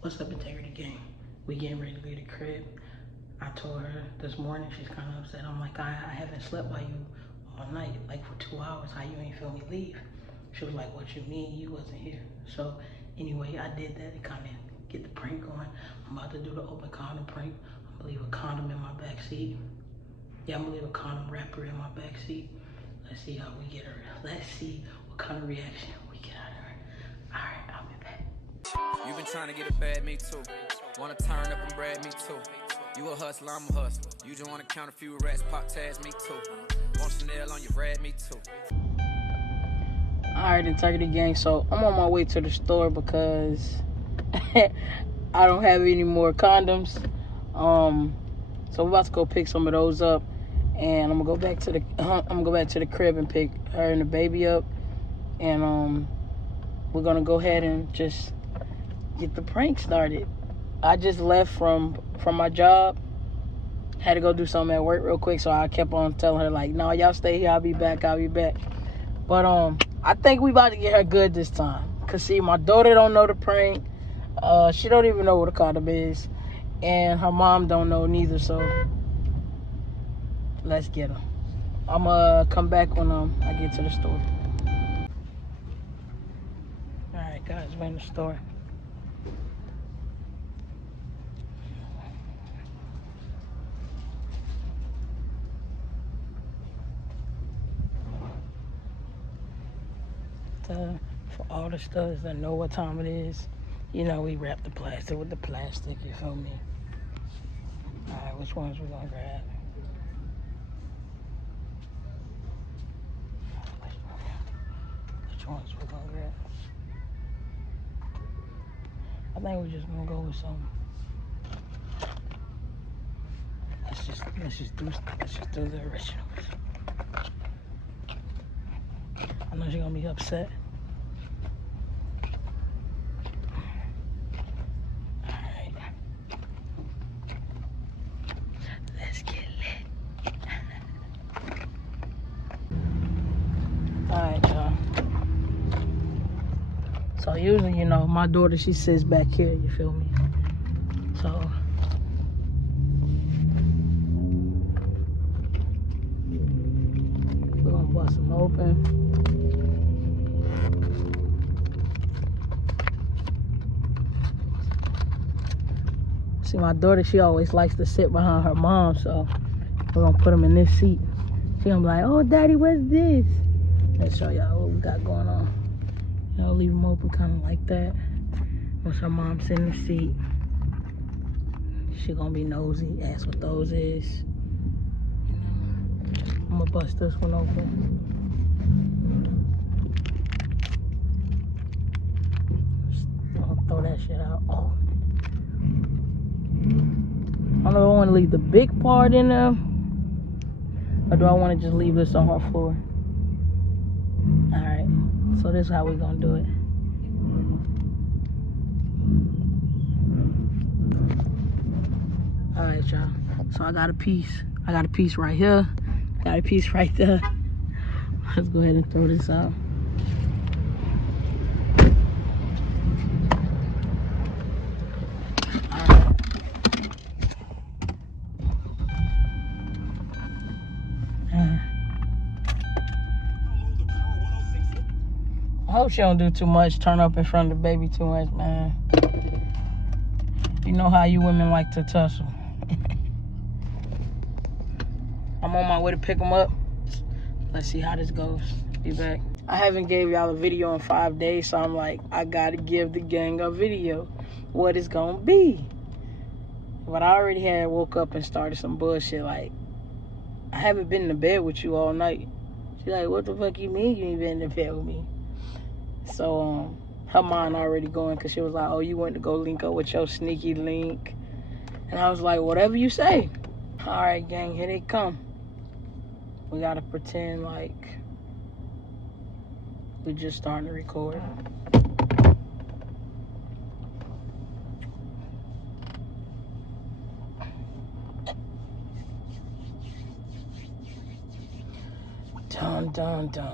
What's up, Integrity Gang? We getting ready to leave the crib. I told her this morning, she's kind of upset. I'm like, I haven't slept by you all night, like for 2 hours. How you ain't feel me leave? She was like, what you mean? You wasn't here. So anyway, I did that to kind of get the prank going. I'm about to do the open condom prank. I'm gonna leave a condom in my back seat. Yeah, I'm gonna leave a condom wrapper in my back seat. Let's see how we get her. Let's see what kind of reaction we get out of her. All right, I'll be back. You've been trying to get a bad, me too. Wanna turn up and brag, me too. You a hustler, I'm a hustler. You just wanna count a few rats, pop tags, me too. Want Chanel on your rad, me too. Alright, Integrity Gang, so I'm on my way to the store because I don't have any more condoms. So we're about to go pick some of those up, and I'm gonna go back to the crib and pick her and the baby up, and we're gonna go ahead and just get the prank started. I just left from my job. Had to go do something at work real quick, so I kept on telling her like, no, y'all stay here, I'll be back. But I think we about to get her good this time. Cause see, my daughter don't know the prank. She don't even know what a condom is. And her mom don't know neither, so let's get her. I'm gonna come back when I get to the store. Alright guys, we're in the store. For all the studs that know what time it is, you know, we wrap the plastic with the plastic, you feel me? Alright, which ones we gonna grab? Which ones we gonna grab? I think we're just gonna go with some. Let's just do the originals. I know she's gonna be upset. Alright. Let's get lit. Alright, y'all. So usually, you know, my daughter, she sits back here, you feel me? So we're gonna bust them open. See, my daughter, she always likes to sit behind her mom, so we're gonna put them in this seat. She gonna be like, oh, daddy, what's this? Let's show y'all what we got going on. You know, leave them open kind of like that. Once her mom sit in the seat, she gonna be nosy, ask what those is. You know, I'm gonna bust this one open. Just throw that shit out. Oh. I don't know if I want to leave the big part in there, or do I want to just leave this on our floor? Alright, so this is how we're going to do it. Alright, y'all. So I got a piece. I got a piece right here. Got a piece right there. Let's go ahead and throw this out. I hope she don't do too much, turn up in front of the baby too much, man. You know how you women like to tussle. I'm on my way to pick them up. Let's see how this goes. Be back. I haven't gave y'all a video in 5 days, so I'm like, I gotta give the gang a video. What it's gonna be. But I already had woke up and started some bullshit like, I haven't been in the bed with you all night. She's like, what the fuck you mean you ain't been in the bed with me? So her mind already going, because she was like, oh, you went to go link up with your sneaky link. And I was like, whatever you say. All right, gang, here they come. We gotta pretend like we're just starting to record. Dun, dun, dun.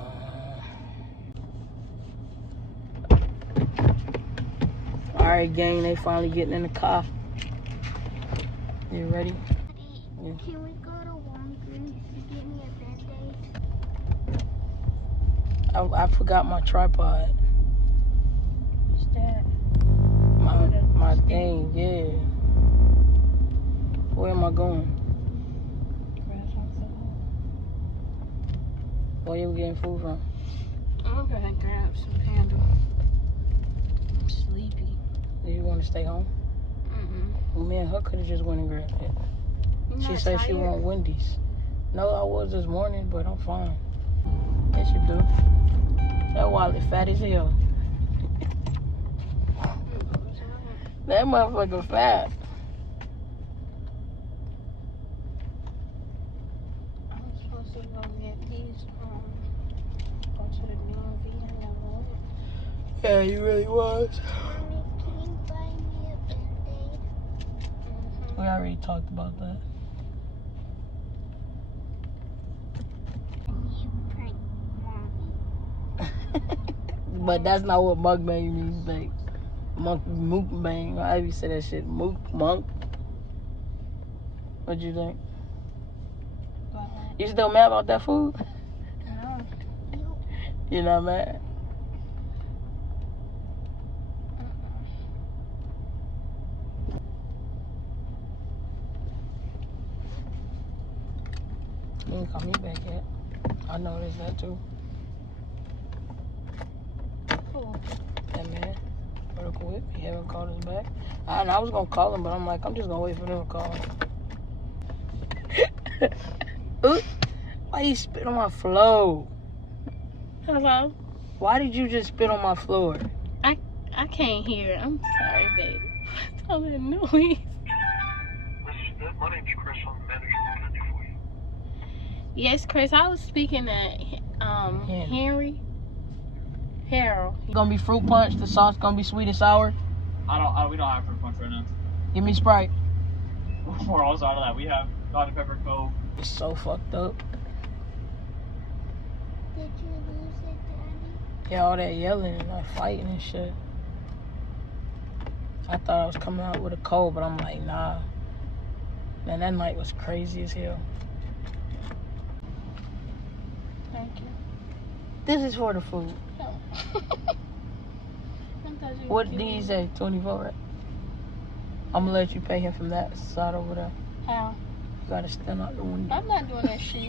Alright, gang, they finally getting in the car. You ready? Yeah. Can we go to Walgreens to get me a Band-Aid? I forgot my tripod. What's that? My thing, yeah. Where am I going? Where you getting food from? I'm gonna grab some Condom. I'm sleepy. Do you want to stay home? Well, me and her could have just went and grabbed it. She said she want Wendy's. No, I was this morning, but I'm fine. Yes, you do. That wallet fat as hell. That motherfucker fat. I'm supposed to go get these, go to the DMV and then Yeah, you really was. Mommy, can you buy me a Band-Aid? We already talked about that. You prank Mommy. But that's not what mukbang means, like. Mukbang. How do you say that shit? Monk? What you think? What? You still mad about that food? No. You're not mad? You didn't call me back yet. I noticed that too. Cool. That man. Real quick. He haven't called us back. I was gonna call him, but I'm like, I'm just gonna wait for them to call him. Ooh, why you spit on my floor? Hello? Why did you just spit on my floor? I can't hear. I'm sorry, babe. What's all that noise? My name's Chris. I'm the manager. What can I do for you? Yes, Chris. I was speaking to Harold. Gonna be fruit punch. The sauce gonna be sweet and sour. We don't have fruit punch right now. Give me Sprite. We're also out of that. We have Dr. Pepper, Coke. It's so fucked up. Did you lose it, Daddy? Yeah, all that yelling and like fighting and shit. I thought I was coming out with a cold, but I'm like, nah. Man, that night was crazy as hell. Thank you. This is for the food. What did he say? 24, right? I'm gonna let you pay him from that side over there. How? You gotta stand out the window. I'm not doing that shit.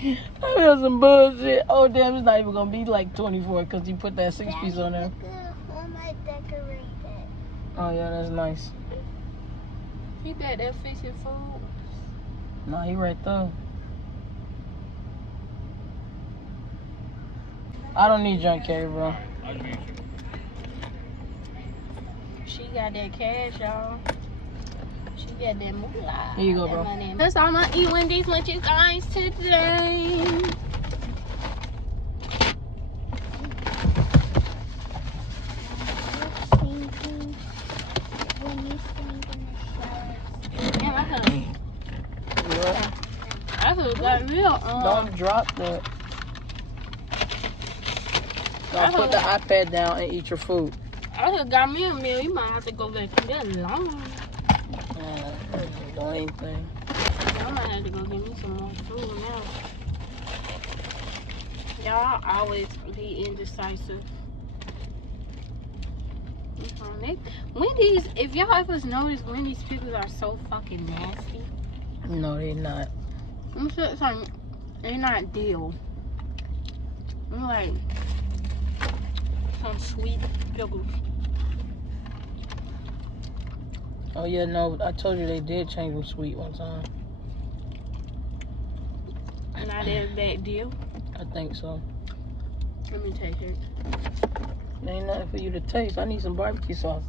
I feel some bullshit. Oh, damn, it's not even gonna be like 24 because you put that 6-piece on there. Who might decorate that? Oh, yeah, that's nice. He back there fixing food. Nah, he right there. I don't need junk carry, bro. She got that cash, y'all. She got that moolah. Here you go, bro. That's all I'm gonna eat Wendy's with you guys today. I could got real. Don't drop that. Don't put the iPad down and eat your food. I could got me a meal. You might have to go get me alone. Don't do anything. I might have to go get me some more food now. Y'all always be indecisive. Wendy's, if y'all ever noticed, Wendy's people are so fucking nasty. No, they're not. I'm sure it's like, they're not deal. They're like some sweet pickles. Oh, yeah, no, I told you they did change them sweet one time. And I did a bad deal. I think so. Let me take it. There ain't nothing for you to taste. I need some barbecue sauce.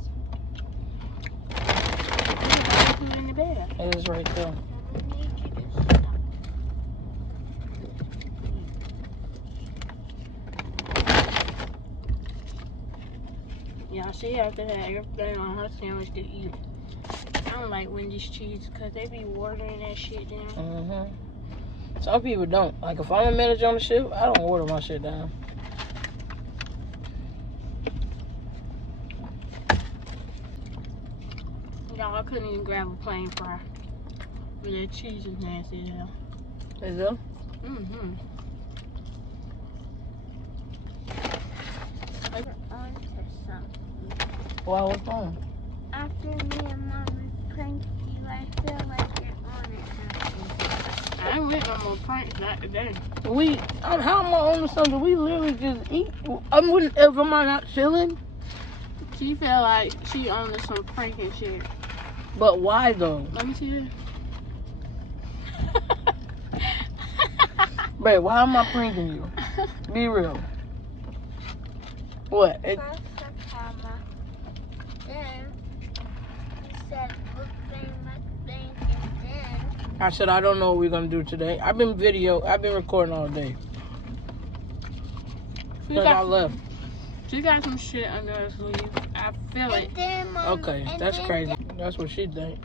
Put it in the bag. It is right there. I need you to stop. Yeah, she have to have everything on her sandwich to eat. I don't like Wendy's cheese because they be watering that shit down. Mm-hmm. Some people don't. Like, if I'm a manager on the ship, I don't order my shit down. couldn't even grab a plain fry. But that cheese is nasty as hell. Is it? Mm-hmm. On to something. Why, what's wrong? After me and Mama pranked you, I feel like you're on it after. I ain't with no more pranks, not today. How am I on to something? We literally just eat. I wouldn't ever, am I not chilling? She feel like she on to some pranking shit. But why though? Let me see it. Babe, why am I pranking you? Be real. What? First the camera. Then you said mukbang, and then I said I don't know what we're gonna do today. I've been recording all day. Since I left. She got some shit under her sleeve. I feel it. and then Mom, Okay, and that's then crazy. That's what she think.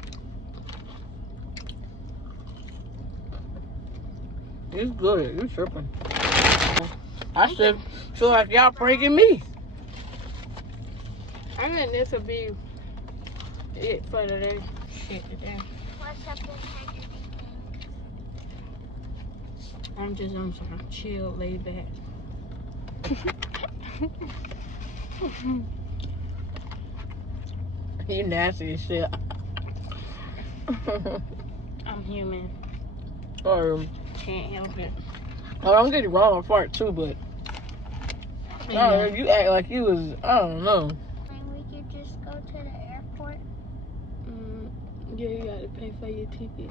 It's good. You tripping. I said, feel like y'all pranking me. I think this will be it for today. Shit today. What's up with Entegrity? I'm sorry, chill, laid back. You nasty as shit. I'm human. Can't help it. I'm getting wrong. I fart too, but I don't know, you act like you was, I don't know. And we could just go to the airport. Yeah, you gotta pay for your ticket.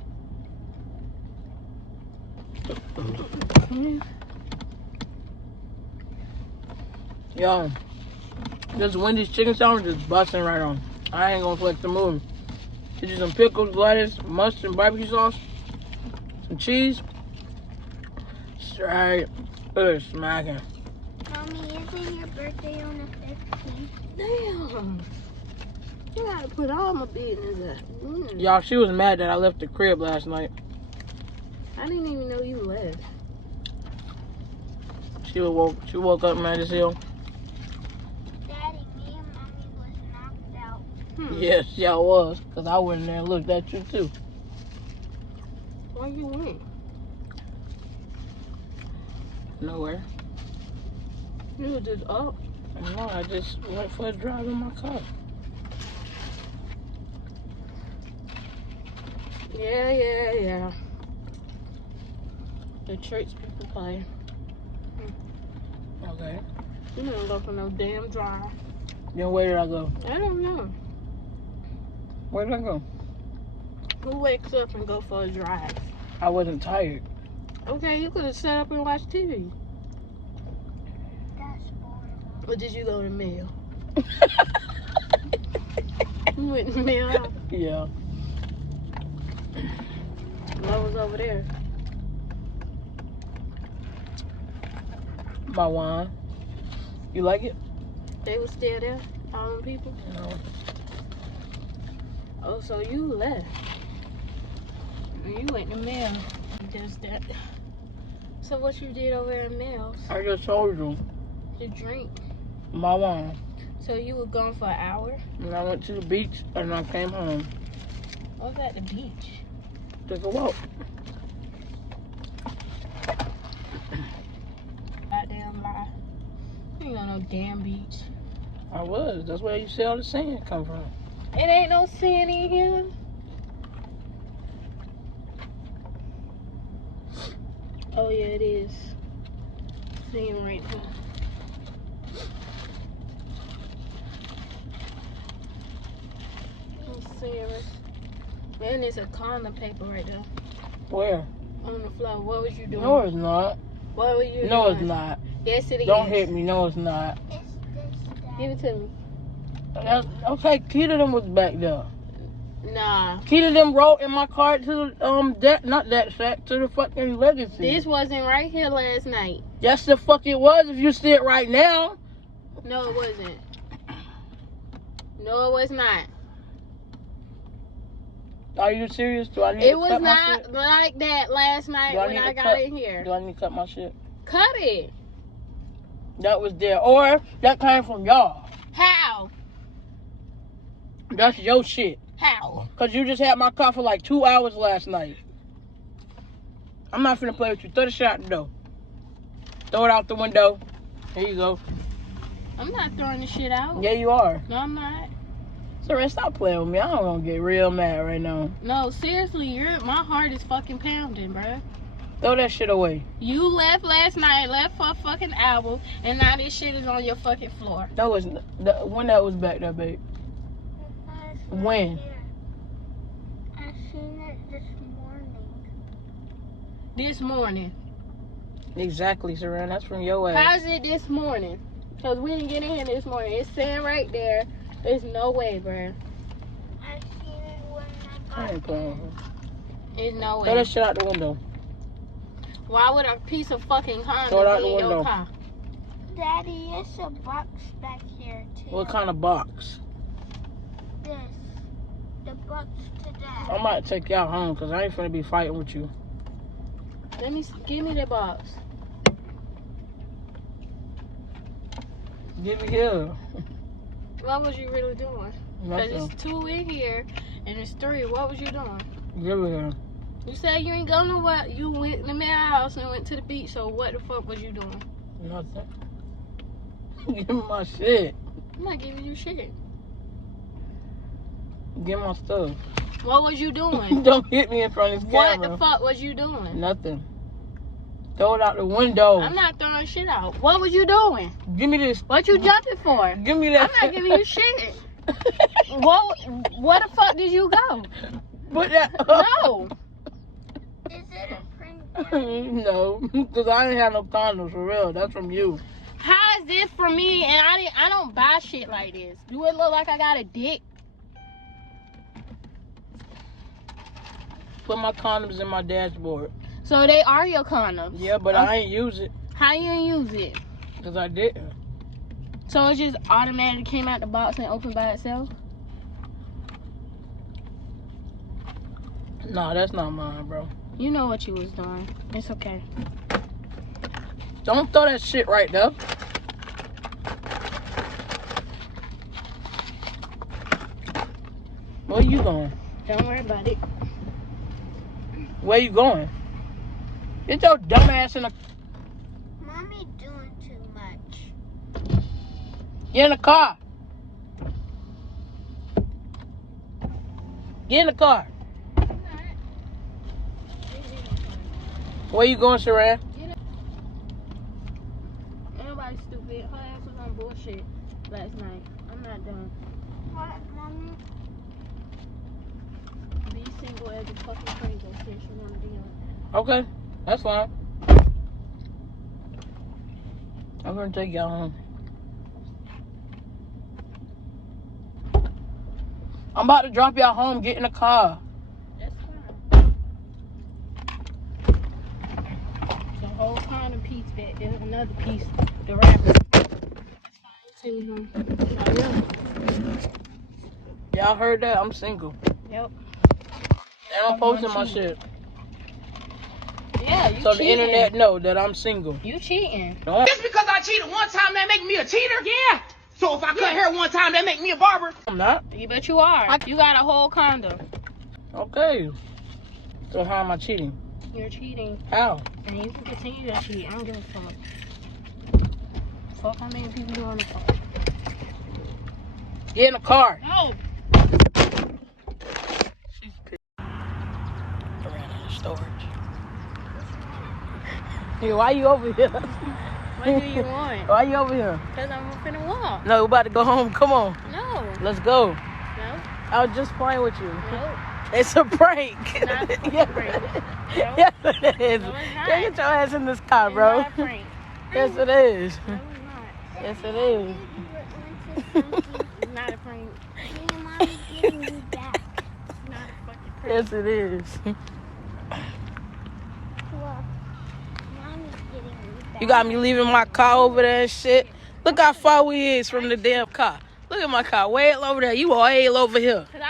Yo, this Wendy's chicken sandwich is busting right on. I ain't gonna flex the movie. Get you some pickles, lettuce, mustard, and barbecue sauce, some cheese. Straight. It's smacking. Mommy, isn't your birthday on the 15th? Damn. You gotta put all my business up. Y'all, she was mad that I left the crib last night. I didn't even know you left. She woke up mad as hell. Daddy, me and Mommy was knocked out. Yes, y'all was. Because I went in there and looked at you too. Where you went? Nowhere. You were just up. No, I just went for a drive in my car. Yeah. The church people play. Okay. You didn't go for no damn drive. Then where did I go? I don't know. Where did I go? Who wakes up and go for a drive? I wasn't tired. Okay, you could have sat up and watched TV. That's boring. Or did you go to mail? You went to mail out. Yeah. What was over there? My wine. You like it? They were still there? All them people? No. Oh, so you left. You went to mail. Just that. So what you did over at Mel's? I just told you. To drink. My wine. So you were gone for an hour? And I went to the beach and I came home. I was at the beach. Took a walk. Goddamn lie. You ain't on no damn beach. I was. That's where you see all the sand come from. It ain't no sand in here. Oh yeah, it is. Sand right here. Serious. Man, there's a condom paper right there Where? on the floor. What was you doing? No, it's not. What were you No, doing? it's not. Yes, it is. Don't hit me. No, it's not. It's this, Dad. Give it to me. Okay, Keita them was back there. Nah. Keita them wrote in my car to the not that sack, to the fucking legacy. This wasn't right here last night. Yes, the fuck it was. If you see it right now. No, it wasn't. No, it was not. Are you serious? Do I need It to was cut my not shit? like that last night Do I when need I to got cut- in here. Do I need to cut my shit? Cut it. That was there. Or that came from y'all. How? That's your shit. How? Because you just had my car for like 2 hours last night. I'm not finna play with you. Throw the shit out the door. Throw it out the window. Here you go. I'm not throwing the shit out. Yeah, you are. No, I'm not. So, stop playing with me. I don't want to get real mad right now. No, seriously, my heart is fucking pounding, bruh. Throw that shit away. You left last night, left for a fucking hour, and now this shit is on your fucking floor. That was when that was back there, babe. When? I seen it this morning. This morning. Exactly, Saran. That's from your ass. How's it this morning? Because we didn't get in here this morning. It's saying right there. There's no way, bruh. I seen it when I I ain't got playing in. with her. There's no Throw way. that shit out the window. Why would a piece of fucking Throw it out condom the be in your window. car? Daddy, there's a box back here too. What kind of box? This. The box to that. I might take y'all home because I ain't finna be fighting with you. Give me the box. Give me here. What was you really doing? Because Nothing. it's 2 in here and it's 3. What was you doing? Give me here. You said you ain't go nowhere. You went in the mail house and went to the beach. So what the fuck was you doing? Nothing. Give me my shit. I'm not giving you shit. Give my stuff. What was you doing? Don't hit me in front of this What camera. the fuck was you doing? Nothing. Throw it out the window. I'm not throwing shit out. What was you doing? Give me this. What you jumping for? Give me that. I'm not giving you shit. Where the fuck did you go? Put that up. No. Is it a prank? No, because I ain't have no condoms for real. That's from you. How is this for me? And I don't buy shit like this. Do it look like I got a dick? Put my condoms in my dashboard. So they are your condoms. Yeah, but I ain't use it How you ain't use it? because I didn't. So it just automatically came out the box and opened by itself? Nah, that's not mine, bro. You know what you was doing. It's okay. Don't throw that shit right there. Where you going? Don't worry about it. Where you going? Get your dumb ass in the... Mommy doing too much. Get in the car. Get in the car. Where you going, Saran? Everybody's stupid. Her ass was on bullshit last night. I'm not done. What, Mommy? Be single as a fucking Pringle since you want to be on. Okay, that's fine. I'm gonna take y'all home. I'm about to drop y'all home. Get in the car. That's fine. The whole kind of piece back there. Another piece. The wrapper. That's fine. Send me home. Oh, yeah. Y'all heard that? I'm single. Yep. And I'm posting my shit. Yeah, you So the cheating. internet know that I'm single. You cheating. Don't. Just because I cheated one time, that make me a cheater? Yeah. So if I cut hair one time, that make me a barber? I'm not. You bet you are. You got a whole condom. Okay. So how am I cheating? You're cheating. How? And you can continue to cheat. I don't give a fuck. Fuck how many people you on the phone. Get in the car. No. She's pissed. I ran out of storage. Hey, why you over here? What do you want? Why you over here? Because I'm finna walk. No, we're about to go home. Come on. No. Let's go. No. I was just playing with you. No. It's a prank. Not a fucking Yes. prank. Yes, it is. No, it's not. Get your ass in this car, It's bro. not a prank. Yes, it is. No, it's not. Yes, it is. It's not a prank. Mommy getting me back. It's not a fucking prank. Yes, it is. Look. Mommy's getting me back. You got me leaving my car over there and shit. Look how far we is from the damn car. Look at my car, way over there. You all over here. Cause